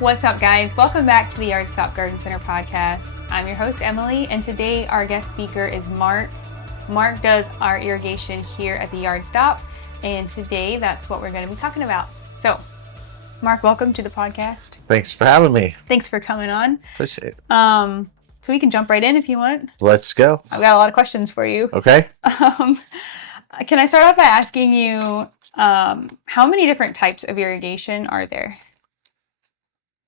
What's up, guys? Welcome back to the Yard Stop Garden Center podcast. I'm your host, Emily, and today our guest speaker is Mark. Mark does our irrigation here at the Yard Stop, and today that's what we're going to be talking about. So, Mark, welcome to the podcast. Thanks for having me. Thanks for coming on. Appreciate it. So we can jump right in if you want. Let's go. I've got a lot of questions for you. Okay. Can I start off by asking you, how many different types of irrigation are there?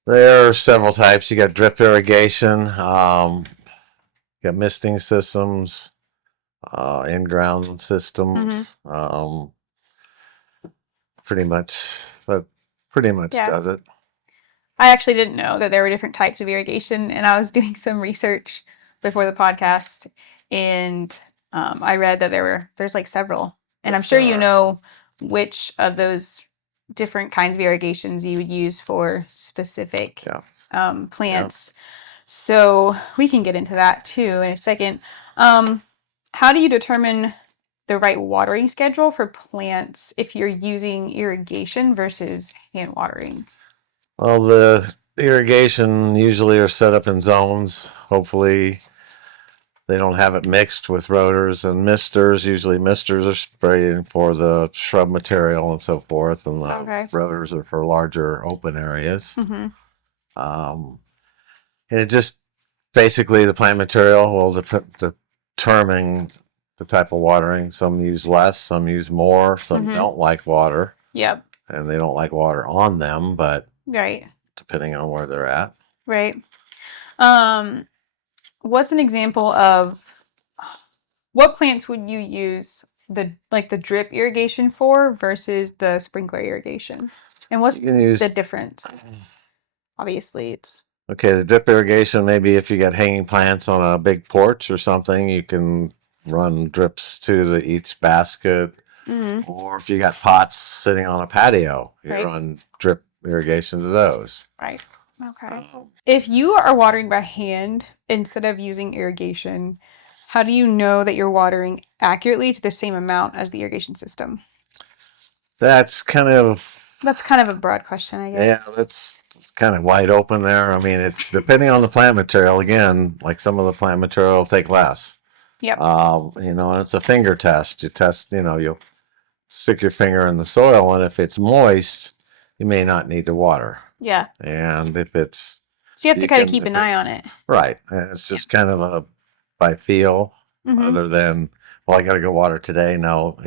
There are several types. You got drip irrigation, you got misting systems, in-ground systems. Pretty much does it. I actually didn't know that there were different types of irrigation, and I was doing some research before the podcast, and I read that there's like several, and I'm sure you know which of those different kinds of irrigations you would use for specific plants. So we can get into that too in a second. How do you determine the right watering schedule for plants if you're using irrigation versus hand watering? Well, the irrigation usually are set up in zones. Hopefully they don't have it mixed with rotors and misters. Usually misters are spraying for the shrub material and so forth, and the rotors are for larger open areas. And it just basically the plant material will determine the type of watering. Some use less, some use more, some don't like water. Yep. And they don't like water on them, but depending on where they're at. Right. What's an example of what plants would you use the drip irrigation for versus the sprinkler irrigation? And what's the difference? Obviously, it's okay. The drip irrigation, maybe if you got hanging plants on a big porch or something, you can run drips to each basket. Or if you got pots sitting on a patio, you run drip irrigation to those. Right. Okay. If you are watering by hand instead of using irrigation, how do you know that you're watering accurately to the same amount as the irrigation system? That's kind of a broad question, I guess. Yeah, that's kind of wide open there. I mean, it's depending on the plant material. Again, like some of the plant material will take less. Yep. And it's a finger test. You test, you'll stick your finger in the soil, and if it's moist, you may not need to water. Yeah. And if it's... So you have to kind of keep an eye on it. Right. And it's just kind of a by feel, other than, well, I got to go water today. No,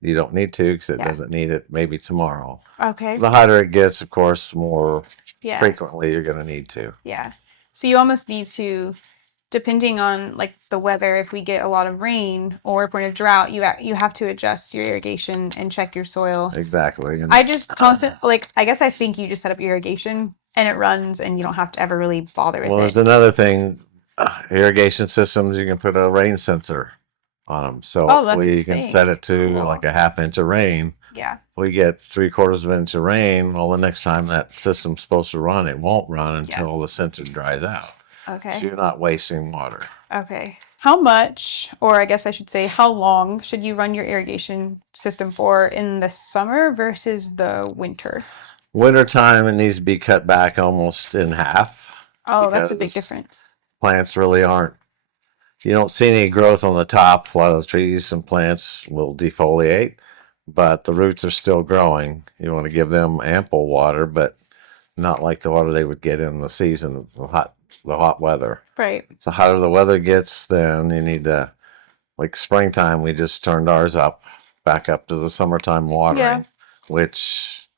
you don't need to because it doesn't need it maybe tomorrow. Okay. The hotter it gets, of course, more frequently you're going to need to. Yeah. So you almost need to, depending on like the weather, if we get a lot of rain or if we're in a drought, you have to adjust your irrigation and check your soil. Exactly. And I just I guess I think you just set up irrigation and it runs and you don't have to ever really bother with it. Well, there's another thing. Irrigation systems, you can put a rain sensor on them. So you can set it to like a half inch of rain. Yeah. We get 3/4 of an inch of rain. Well, the next time that system's supposed to run, it won't run until the sensor dries out. Okay. So you're not wasting water. Okay. How much, or I guess I should say, how long should you run your irrigation system for in the summer versus the winter? Wintertime, it needs to be cut back almost in half. Oh, that's a big difference. Plants really aren't. You don't see any growth on the top. A lot of the trees and plants will defoliate, but the roots are still growing. You want to give them ample water, but not like the water they would get in the season, the hot weather. Right. The hotter the weather gets, then you need to, like springtime, we just turned ours back up to the summertime watering, which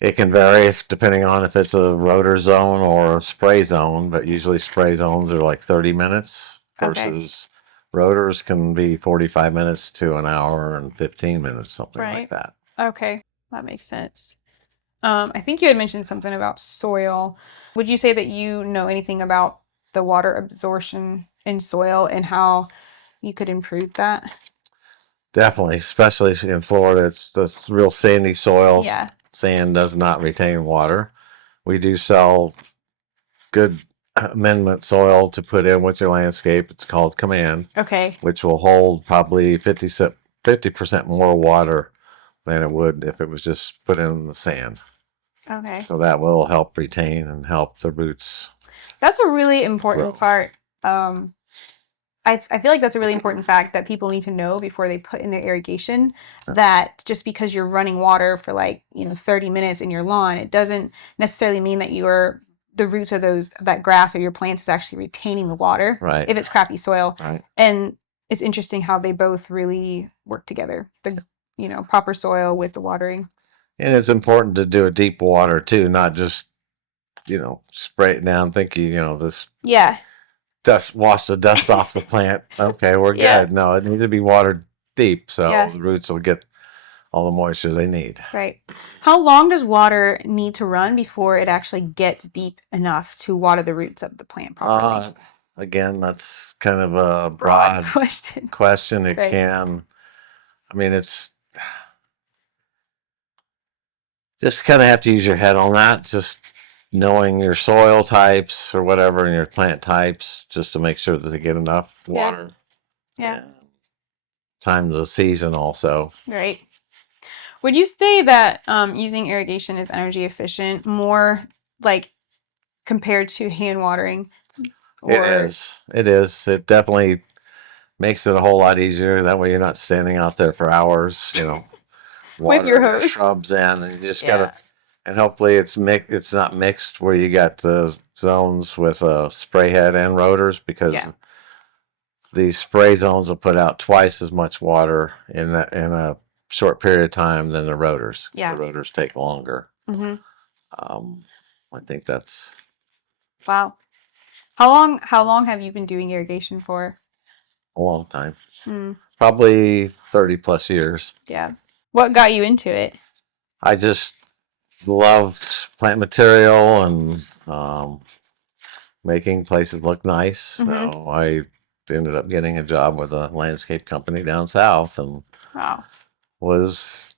it can vary depending on if it's a rotor zone or a spray zone, but usually spray zones are like 30 minutes versus rotors can be 45 minutes to an hour and 15 minutes, something like that. Okay, that makes sense. I think you had mentioned something about soil. Would you say that you know anything about the water absorption in soil and how you could improve that? Definitely, especially in Florida. It's the real sandy soil. Yeah. Sand does not retain water. We do sell good amendment soil to put in with your landscape. It's called Command. Okay. Which will hold probably 50% more water than it would if it was just put in the sand. Okay. So that will help retain and help the roots. That's a really important grow. part. I feel like that's a really important fact that people need to know before they put in their irrigation, that just because you're running water for 30 minutes in your lawn, it doesn't necessarily mean that the roots of that grass or your plants is actually retaining the water. Right. If it's crappy soil. Right. And it's interesting how they both really work together. The proper soil with the watering. And it's important to do a deep water too, not just spray it down thinking this Yeah. wash the dust off the plant. Okay, we're Yeah. good. No, it needs to be watered deep so Yeah. the roots will get all the moisture they need. Right. How long does water need to run before it actually gets deep enough to water the roots of the plant properly? Again, that's kind of a Broad broad question. It Right. can, it's just kind of have to use your head on that. Just knowing your soil types or whatever and your plant types, just to make sure that they get enough water. Yeah. Time of the season also. Right. Would you say that using irrigation is energy efficient more like compared to hand watering? It is. It is. It definitely makes it a whole lot easier. That way you're not standing out there for hours, with your watering hose. shrubs in, and you just gotta. And hopefully it's not mixed where you got the zones with spray head and rotors, because these spray zones will put out twice as much water in a short period of time than the rotors. Yeah. The rotors take longer. Mm-hmm. I think that's. Wow. How long have you been doing irrigation for? A long time. Probably 30 plus years. Yeah. What got you into it? I just loved plant material and making places look nice. Mm-hmm. So I ended up getting a job with a landscape company down south and was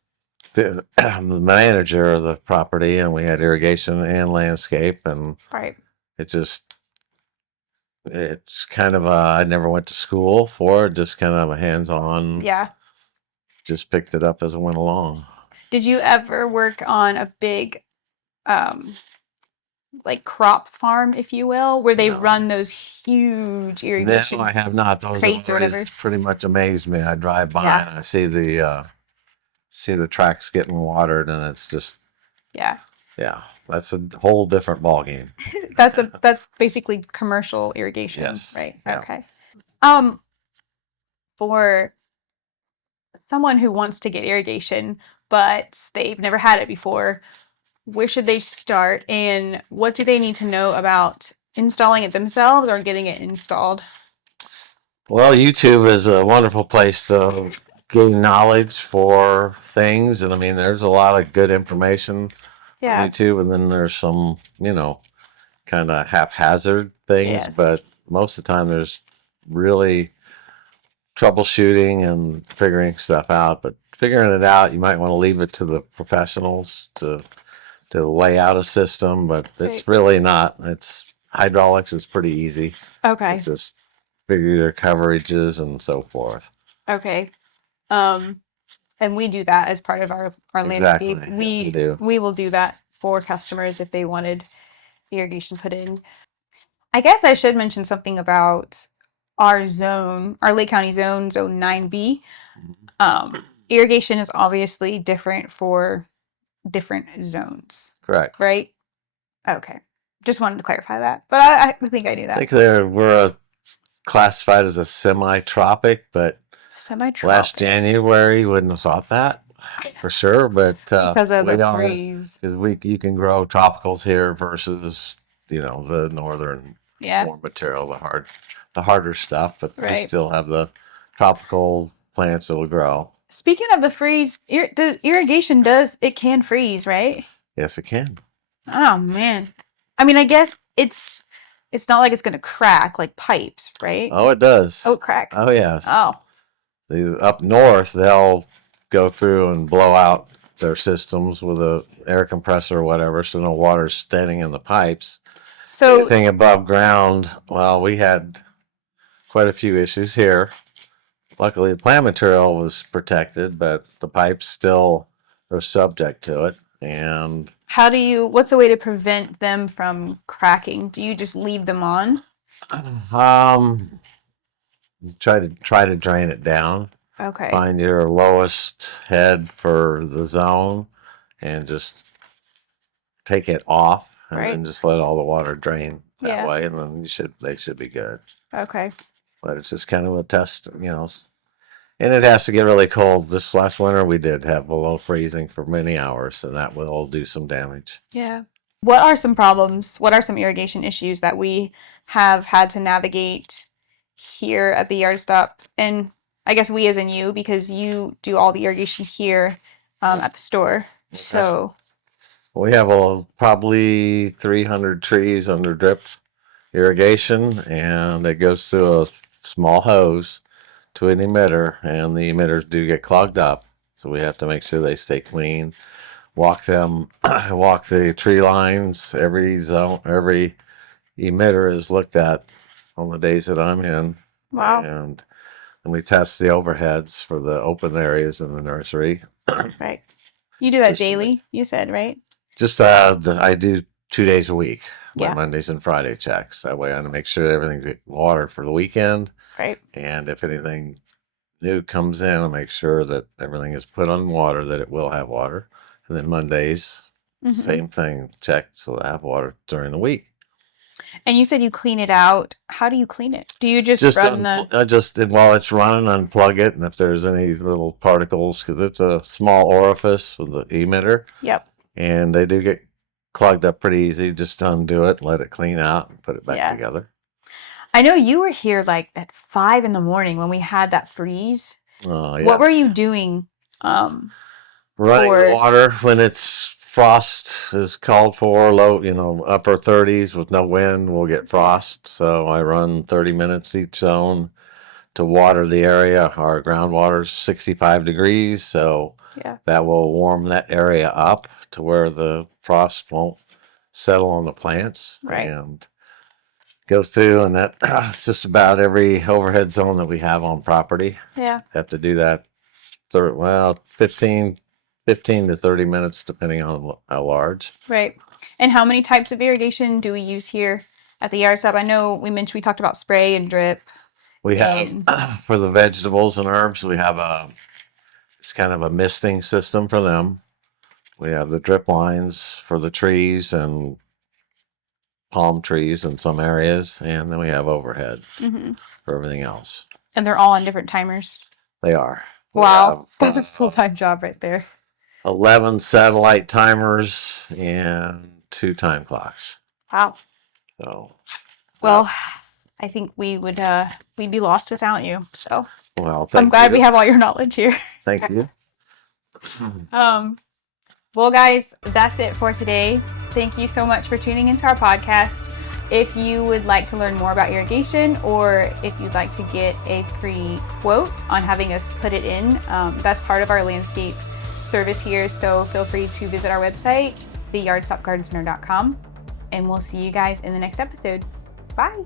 the manager of the property, and we had irrigation and landscape, and it's kind of I never went to school for it, just kind of a hands-on. Yeah. Just picked it up as it went along. Did you ever work on a big crop farm, if you will, where they run those huge irrigation? No, I have not. Those crates or whatever. Pretty much amaze me. I drive by and I see the tracks getting watered, and it's just that's a whole different ballgame. That's basically commercial irrigation, yes. Right? Yeah. Okay. For someone who wants to get irrigation but they've never had it before, where should they start, and what do they need to know about installing it themselves or getting it installed? Well, YouTube is a wonderful place to gain knowledge for things, and there's a lot of good information on YouTube, and then there's some kind of haphazard things, but most of the time there's really troubleshooting and figuring stuff out. But figuring it out, you might want to leave it to the professionals to lay out a system, but it's really not. It's hydraulics is pretty easy. Okay. It's just figure your coverages and so forth. Okay. And we do that as part of our landscape. Exactly. We will do that for customers if they wanted irrigation put in. I guess I should mention something about our Lake County zone 9B. Irrigation is obviously different for different zones. Correct. Right? Okay. Just wanted to clarify that. But I think I knew that. I think we're classified as a semi-tropic, but last January you wouldn't have thought that for sure. But because of the freeze. Because you can grow tropicals here versus the northern warm material, the harder stuff, but we still have the tropical plants that will grow. Speaking of the freeze, irrigation can freeze, right? Yes, it can. Oh man, I guess it's not like it's gonna crack like pipes, right? Oh, it does. Oh, it cracks. Oh, yes. Oh. Up north, they'll go through and blow out their systems with a air compressor or whatever, so no water's standing in the pipes. So anything above ground, well, we had quite a few issues here. Luckily, the plant material was protected, but the pipes still are subject to it. And what's a way to prevent them from cracking? Do you just leave them on? Try to drain it down. Okay. Find your lowest head for the zone and just take it off and Right. then just let all the water drain that Yeah. way, and then they should be good. Okay. But it's just kind of a test, and it has to get really cold. This last winter we did have below freezing for many hours, and that will do some damage. Yeah. What are some problems? What are some irrigation issues that we have had to navigate here at the yard stop? And I guess we as in you, because you do all the irrigation here at the store. Okay. So We have probably 300 trees under drip irrigation, and it goes through a small hose to an emitter, and the emitters do get clogged up, so we have to make sure they stay clean. Walk the tree lines. Every zone, every emitter is looked at on the days that I'm in. wow. And we test the overheads for the open areas in the nursery. Right. You do that Just daily, you said, right? Just I do 2 days a week, Yeah. Mondays and Friday checks. That way I make sure everything's getting water for the weekend. Right. And if anything new comes in, I'll make sure that everything is put on water, that it will have water. And then Mondays, same thing, check so I have water during the week. And you said you clean it out. How do you clean it? Do you just run while it's running, unplug it, and if there's any little particles, because it's a small orifice with the emitter. Yep. And they do get clogged up pretty easy. Just undo it, let it clean out, and put it back together. I know you were here like at 5 a.m. when we had that freeze. Yes. What were you doing? Running the water when it's frost is called for, low, upper 30s with no wind, we'll get frost. So I run 30 minutes each zone to water the area. Our groundwater's 65 degrees, so that will warm that area up to where the frost won't settle on the plants. Right. And goes through, and it's just about every overhead zone that we have on property. Yeah. Have to do that 15 to 30 minutes, depending on how large. Right. And how many types of irrigation do we use here at the yard stop? I know we talked about spray and drip. We have, for the vegetables and herbs, we have it's kind of a misting system for them. We have the drip lines for the trees and palm trees in some areas, and then we have overhead for everything else. And they're all on different timers? They are. Wow. That's a full-time job right there. 11 satellite timers and 2 time clocks. Wow. So, well, I think we'd be lost without you. So, well, I'm glad we have all your knowledge here. Thank you. Well, guys, that's it for today. Thank you so much for tuning into our podcast. If you would like to learn more about irrigation, or if you'd like to get a free quote on having us put it in, that's part of our landscape service here. So feel free to visit our website, theyardstopgardencenter.com, and we'll see you guys in the next episode. Bye.